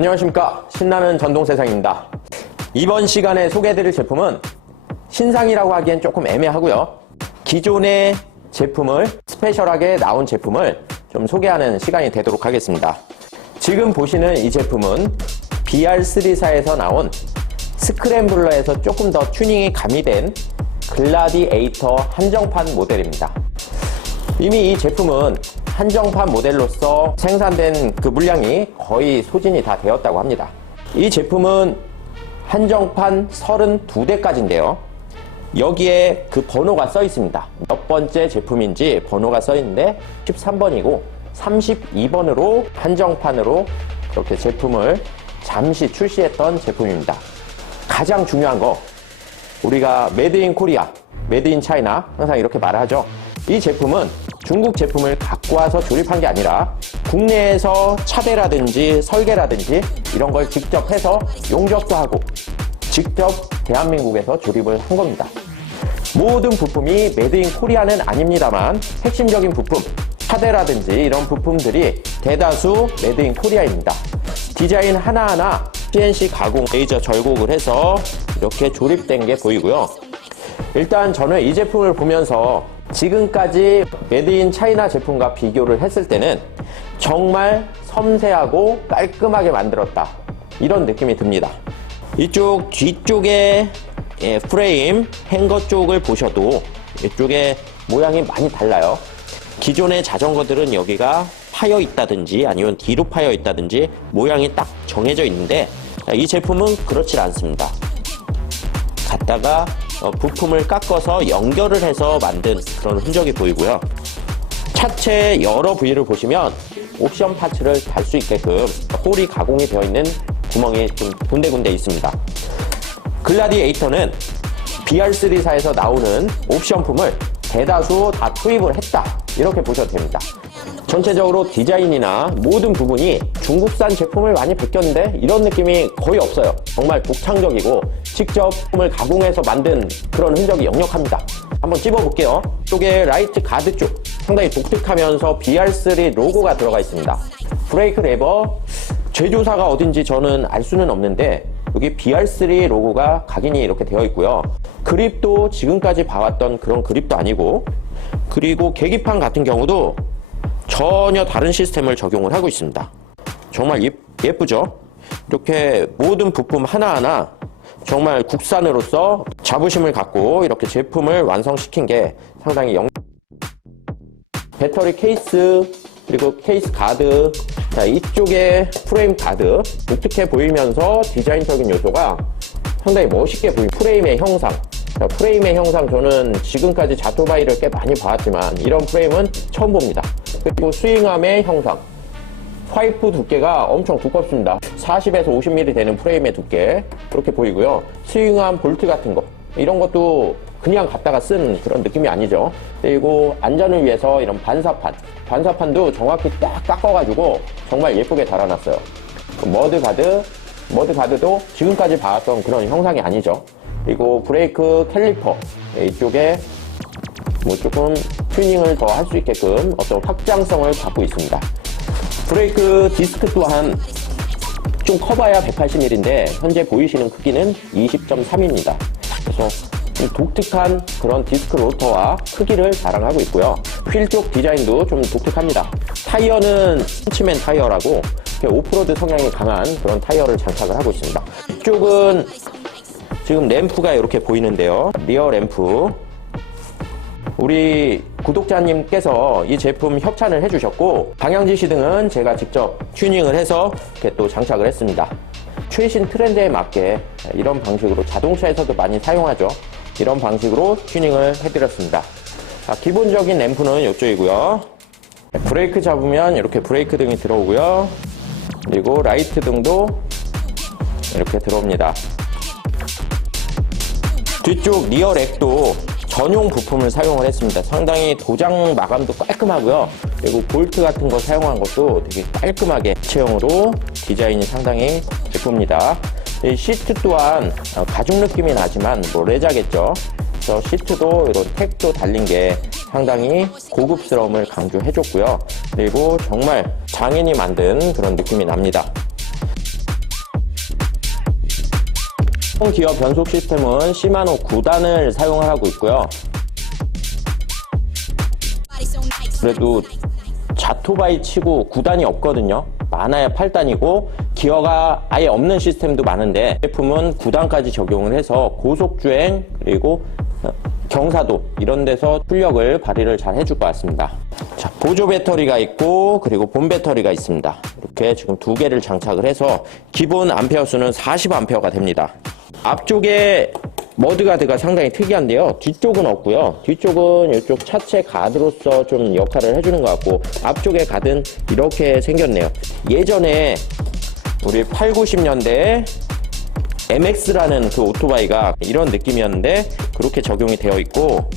안녕하십니까. 신나는 전동 세상입니다. 이번 시간에 소개해드릴 제품은 신상이라고 하기엔 조금 애매하고요. 기존의 제품을 스페셜하게 나온 제품을 좀 소개하는 시간이 되도록 하겠습니다. 지금 보시는 이 제품은 BR3사에서 나온 스크램블러에서 조금 더 튜닝이 가미된 글라디에이터 한정판 모델입니다. 이미 이 제품은 한정판 모델로서 생산된 그 물량이 거의 소진이 다 되었다고 합니다. 이 제품은 한정판 32대까지인데요. 여기에 그 번호가 써 있습니다. 몇 번째 제품인지 번호가 써 있는데 13번이고 32번으로 한정판으로 그렇게 제품을 잠시 출시했던 제품입니다. 가장 중요한 거 우리가 메드 인 코리아, 메드 인 차이나 항상 이렇게 말하죠. 이 제품은 중국 제품을 갖고 와서 조립한 게 아니라 국내에서 차대라든지 설계라든지 이런 걸 직접 해서 용접도 하고 직접 대한민국에서 조립을 한 겁니다. 모든 부품이 메드 인 코리아는 아닙니다만 핵심적인 부품, 차대라든지 이런 부품들이 대다수 메드 인 코리아입니다. 디자인 하나하나 CNC 가공 레이저 절곡을 해서 이렇게 조립된 게 보이고요. 일단 저는 이 제품을 보면서 지금까지 메드인 차이나 제품과 비교를 했을 때는 정말 섬세하고 깔끔하게 만들었다. 이런 느낌이 듭니다. 이쪽 뒤쪽에 예, 프레임 행거 쪽을 보셔도 이쪽에 모양이 많이 달라요. 기존의 자전거들은 여기가 파여 있다든지 아니면 뒤로 파여 있다든지 모양이 딱 정해져 있는데 이 제품은 그렇지 않습니다. 갖다가 어, 부품을 깎아서 연결을 해서 만든 그런 흔적이 보이고요. 차체 여러 부위를 보시면 옵션 파츠를 달 수 있게끔 홀이 가공이 되어 있는 구멍이 좀 군데군데 있습니다. 글라디에이터는 BR3사에서 나오는 옵션품을 대다수 다 투입을 했다. 이렇게 보셔도 됩니다. 전체적으로 디자인이나 모든 부분이 중국산 제품을 많이 베꼈는데 이런 느낌이 거의 없어요. 정말 독창적이고 직접 품을 가공해서 만든 그런 흔적이 역력합니다. 한번 찝어볼게요. 쪽에 라이트 가드 쪽 상당히 독특하면서 BR3 로고가 들어가 있습니다. 브레이크 레버 제조사가 어딘지 저는 알 수는 없는데 여기 BR3 로고가 각인이 이렇게 되어 있고요. 그립도 지금까지 봐왔던 그런 그립도 아니고 그리고 계기판 같은 경우도 전혀 다른 시스템을 적용을 하고 있습니다. 정말 예, 예쁘죠? 이렇게 모든 부품 하나하나 정말 국산으로서 자부심을 갖고 이렇게 제품을 완성시킨 게 상당히 영... 배터리 케이스 그리고 케이스 가드 자 이쪽에 프레임 가드 독특해 보이면서 디자인적인 요소가 상당히 멋있게 보인 프레임의 형상. 자, 프레임의 형상 저는 지금까지 자토바이를 꽤 많이 봐왔지만 이런 프레임은 처음 봅니다. 그리고 스윙암의 형상 파이프 두께가 엄청 두껍습니다. 40에서 50mm 되는 프레임의 두께 그렇게 보이고요. 스윙암 볼트 같은 거 이런 것도 그냥 갖다가 쓴 그런 느낌이 아니죠. 그리고 안전을 위해서 이런 반사판 반사판도 정확히 딱 깎아가지고 정말 예쁘게 달아놨어요. 그 머드 가드 머드 가드도 지금까지 봐왔던 그런 형상이 아니죠. 그리고 브레이크 캘리퍼 네, 이쪽에 뭐 조금 튜닝을 더 할 수 있게끔 어떤 확장성을 갖고 있습니다. 브레이크 디스크 또한 좀 커봐야 180mm인데 현재 보이시는 크기는 20.3입니다. 그래서 좀 독특한 그런 디스크 로터와 크기를 자랑하고 있고요. 휠 쪽 디자인도 좀 독특합니다. 타이어는 펀치맨 타이어라고 오프로드 성향이 강한 그런 타이어를 장착을 하고 있습니다. 이쪽은 지금 램프가 이렇게 보이는데요. 리어 램프. 우리 구독자님께서 이 제품 협찬을 해주셨고 방향지시 등은 제가 직접 튜닝을 해서 이렇게 또 장착을 했습니다. 최신 트렌드에 맞게 이런 방식으로 자동차에서도 많이 사용하죠. 이런 방식으로 튜닝을 해드렸습니다. 자, 기본적인 램프는 이쪽이고요. 브레이크 잡으면 이렇게 브레이크 등이 들어오고요. 그리고 라이트 등도 이렇게 들어옵니다. 뒤쪽 리어 렉도 전용 부품을 사용을 했습니다. 상당히 도장 마감도 깔끔하고요. 그리고 볼트 같은 거 사용한 것도 되게 깔끔하게 체형으로 디자인이 상당히 예쁩니다. 이 시트 또한 가죽 느낌이 나지만 뭐 레자겠죠. 그래서 시트도 이런 택도 달린 게 상당히 고급스러움을 강조해줬고요. 그리고 정말 장인이 만든 그런 느낌이 납니다. 기어 변속 시스템은 시마노 9단을 사용을 하고 있고요. 그래도 자토바이 치고 9단이 없거든요. 많아야 8단이고 기어가 아예 없는 시스템도 많은데 제품은 9단까지 적용을 해서 고속주행 그리고 어, 경사도 이런 데서 출력을 발휘를 잘 해줄 것 같습니다. 자, 보조 배터리가 있고 그리고 본 배터리가 있습니다. 이렇게 지금 두 개를 장착을 해서 기본 암페어 수는 40암페어가 됩니다. 앞쪽에 머드가드가 상당히 특이한데요. 뒤쪽은 없고요. 뒤쪽은 이쪽 차체 가드로서 좀 역할을 해주는 것 같고 앞쪽에 가드는 이렇게 생겼네요. 예전에 우리 8, 90년대 MX라는 그 오토바이가 이런 느낌이었는데 그렇게 적용이 되어 있고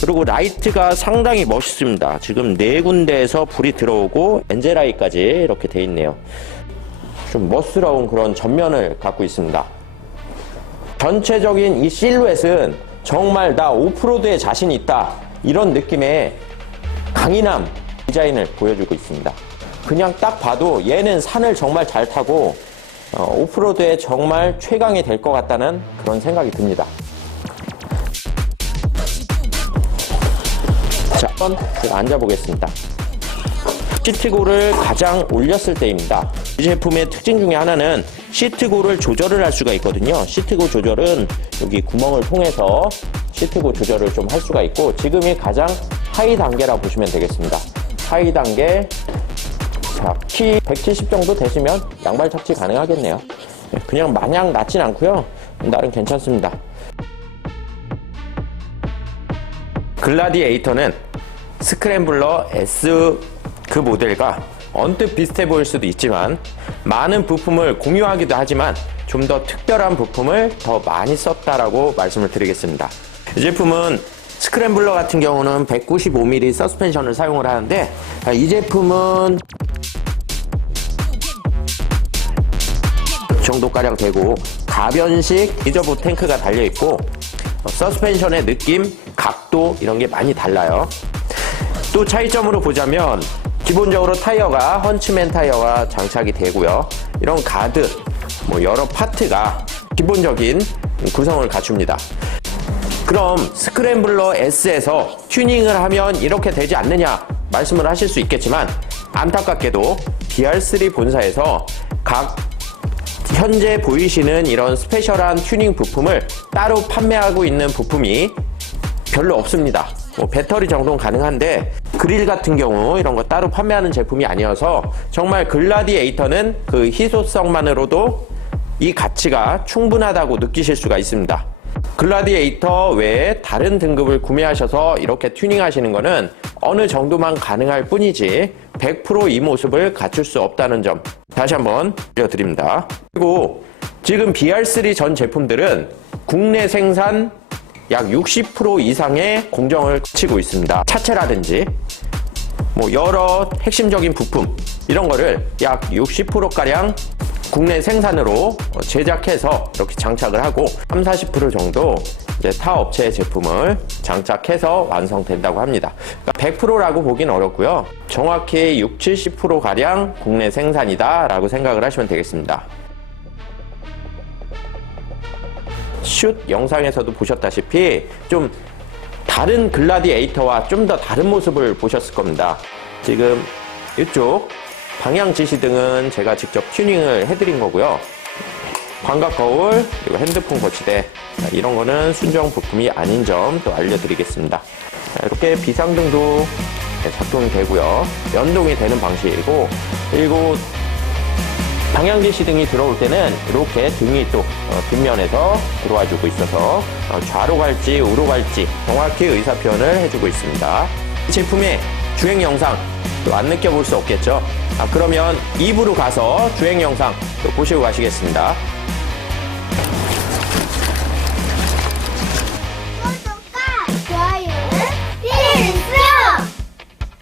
그리고 라이트가 상당히 멋있습니다. 지금 네 군데에서 불이 들어오고 엔젤라이까지 이렇게 돼 있네요. 좀 멋스러운 그런 전면을 갖고 있습니다. 전체적인 이 실루엣은 정말 나 오프로드에 자신 있다 이런 느낌의 강인함 디자인을 보여주고 있습니다. 그냥 딱 봐도 얘는 산을 정말 잘 타고 어, 오프로드에 정말 최강이 될 것 같다는 그런 생각이 듭니다. 자, 한번 제가 앉아보겠습니다. 시트고를 가장 올렸을 때입니다. 이 제품의 특징 중에 하나는 시트고를 조절을 할 수가 있거든요. 시트고 조절은 여기 구멍을 통해서 시트고 조절을 좀 할 수가 있고 지금이 가장 하이 단계라 보시면 되겠습니다. 하이 단계 자, 키 170 정도 되시면 양발 착지 가능하겠네요. 네, 그냥 마냥 낮진 않고요. 나름 괜찮습니다. 글라디에이터는 스크램블러 S 그 모델과 언뜻 비슷해 보일 수도 있지만 많은 부품을 공유하기도 하지만 좀 더 특별한 부품을 더 많이 썼다라고 말씀을 드리겠습니다. 이 제품은 스크램블러 같은 경우는 195mm 서스펜션을 사용을 하는데 이 제품은 그 정도가량 되고 가변식 리저브 탱크가 달려있고 어, 서스펜션의 느낌, 각도 이런 게 많이 달라요. 또 차이점으로 보자면 기본적으로 타이어가 헌츠맨 타이어가 장착이 되고요. 이런 가드, 뭐 여러 파트가 기본적인 구성을 갖춥니다. 그럼 스크램블러 S에서 튜닝을 하면 이렇게 되지 않느냐 말씀을 하실 수 있겠지만 안타깝게도 BR3 본사에서 각 현재 보이시는 이런 스페셜한 튜닝 부품을 따로 판매하고 있는 부품이 별로 없습니다. 뭐 배터리 정도는 가능한데 그릴 같은 경우 이런 거 따로 판매하는 제품이 아니어서 정말 글라디에이터는 그 희소성만으로도 이 가치가 충분하다고 느끼실 수가 있습니다. 글라디에이터 외에 다른 등급을 구매하셔서 이렇게 튜닝하시는 거는 어느 정도만 가능할 뿐이지 100%이 모습을 갖출 수 없다는 점 다시 한번 알려드립니다. 그리고 지금 BR3 전 제품들은 국내 생산 약 60% 이상의 공정을 치고 있습니다. 차체라든지 뭐 여러 핵심적인 부품 이런 거를 약 60%가량 국내 생산으로 제작해서 이렇게 장착을 하고 3, 40% 정도 이제 타 업체의 제품을 장착해서 완성된다고 합니다. 그러니까 100%라고 보긴 어렵고요. 정확히 6, 70% 가량 국내 생산이다라고 생각을 하시면 되겠습니다. 슛 영상에서도 보셨다시피 좀 다른 글라디에이터와 좀 더 다른 모습을 보셨을 겁니다. 지금 이쪽 방향 지시등은 제가 직접 튜닝을 해드린 거고요. 광각 거울, 그리고 핸드폰 거치대 이런 거는 순정 부품이 아닌 점 또 알려드리겠습니다. 이렇게 비상등도 작동이 되고요. 연동이 되는 방식이고 그리고 방향지시 등이 들어올 때는 이렇게 등이 또 어, 뒷면에서 들어와 주고 있어서 어, 좌로 갈지 우로 갈지 정확히 의사 표현을 해주고 있습니다. 이 제품의 주행 영상 또 안 느껴볼 수 없겠죠? 아, 그러면 2부로 가서 주행 영상 또 보시고 가시겠습니다.